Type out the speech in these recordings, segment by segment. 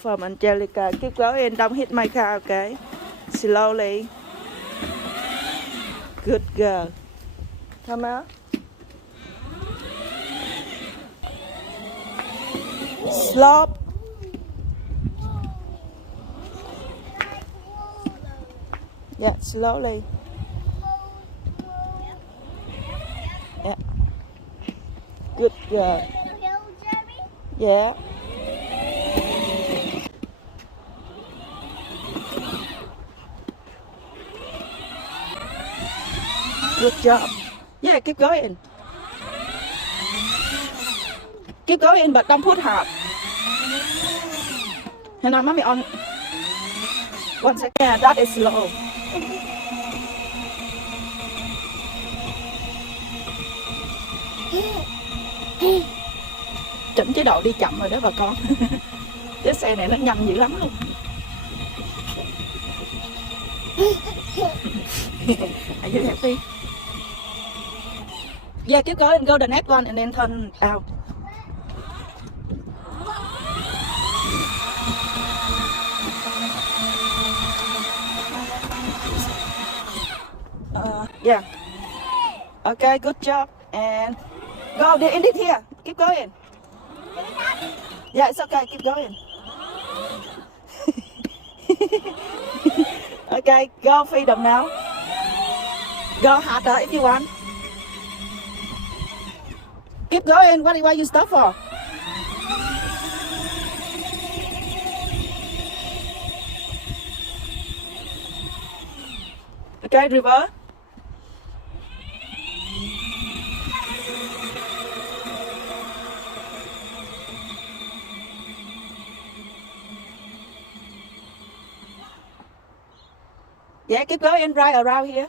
From Angelica. Keep going. Don't hit my car, okay? Slowly. Good girl. Come out. Slope. Yeah, slowly. Yeah. Good girl. Yeah. Good job. Yeah, keep going. Keep going, but don't put hard. Hang on, mommy on. 1 second. That is slow. Chỉnh chế độ đi chậm rồi đó bà con. Cái xe này nó nhanh dữ lắm luôn. Are you happy? Yeah, keep going. Go the next one and then turn out. Yeah. Okay, good job. And go there, end it here. Keep going. Yeah, it's okay. Keep going. Okay, go freedom now. Go harder if you want. Keep going. Why you stop for? Okay, reverse. Yeah, keep going right around here.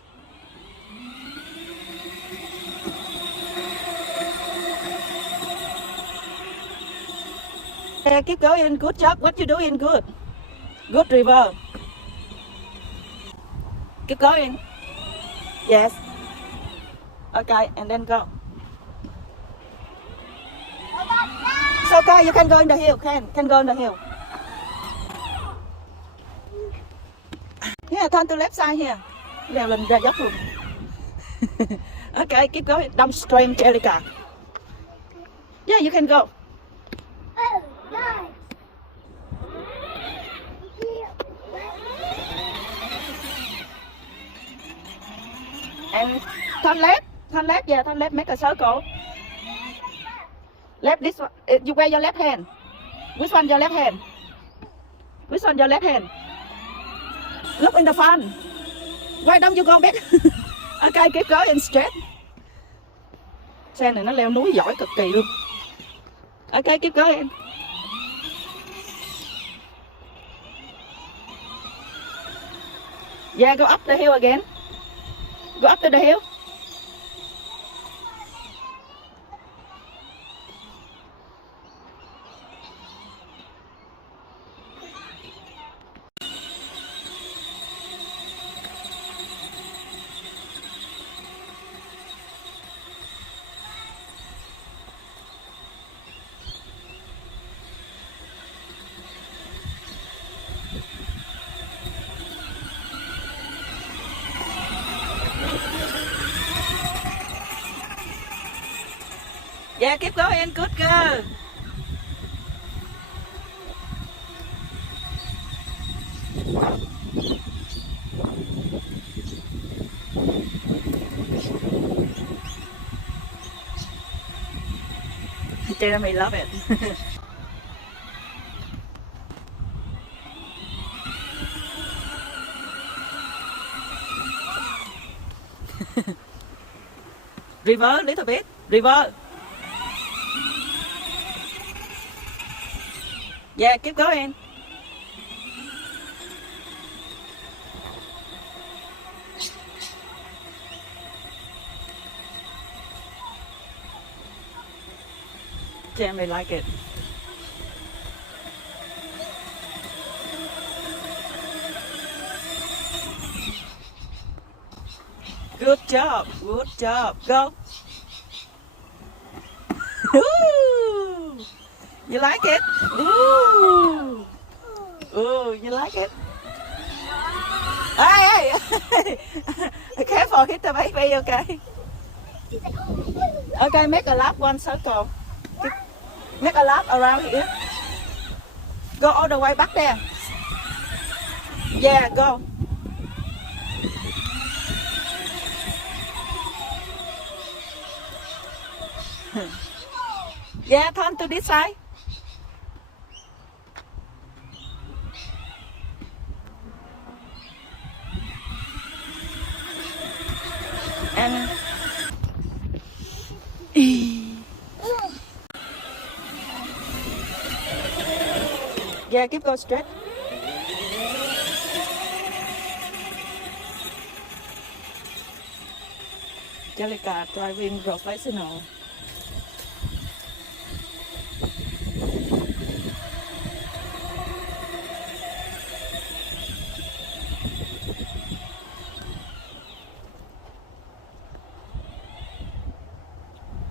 Yeah, keep going. Good job. What you doing? Good. Good river. Keep going. Yes. Okay, and then go. It's okay. You can go in the hill. Can go in the hill. Yeah, turn to left side here. Leo lên ra dốc luôn. Okay, keep going. Downstream, Angelica. Yeah, you can go. And turn left. Yeah, turn left. Make a circle. Left this one. You wear your left hand. Which one your left hand? Which one your left hand? Look in the front. Why don't you go back? Okay, keep going straight. Xe này nó leo núi giỏi cực kỳ luôn. Okay, keep going. Yeah, go up the hill again. Go up to the hill. Yeah, keep going. Good girl. Jeremy love it. Reverse little bit. Reverse. Yeah, keep going. Jeremy like it. Good job. Good job. Go. Woo! You like it? Ooh. like it? Hey, hey. Careful, hit the baby, okay? Okay, make a lap, one circle. Make a lap around here. Go all the way back there. Yeah, go. Yeah, turn to this side. And yeah, keep going straight. Jellica driving professional.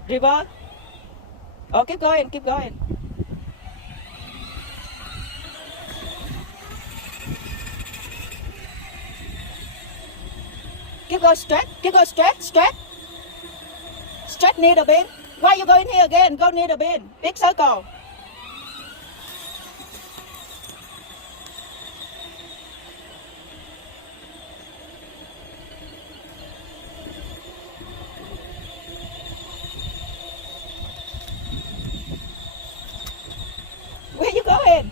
River. Oh, keep going, keep going. Keep going straight, keep going straight, straight. Straight near the bin. Why you going here again? Go near the bin. Big circle. Where you going?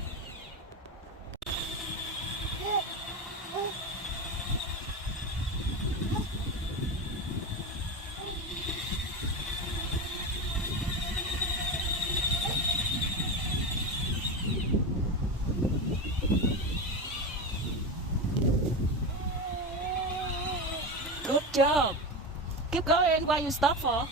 Good job. Keep going. Why you stop for?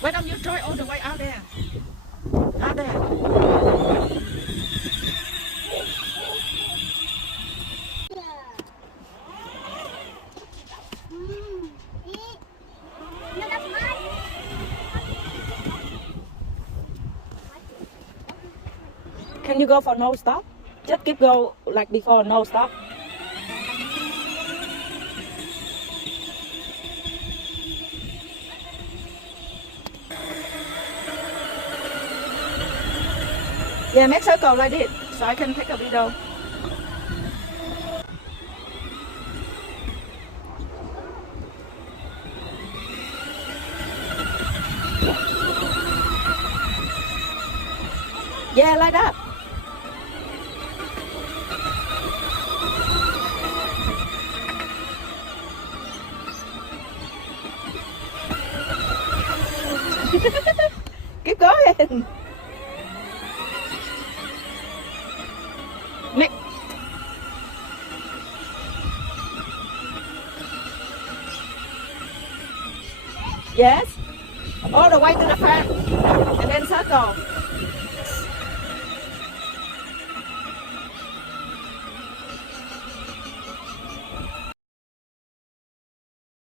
Why don't you try all the way out there? Out there. Can you go for no stop? Just keep go like before, no stop. Yeah, make circle like this so I can take a video. Yeah, like that. Keep going. Yes. All the way to the front. And then circle.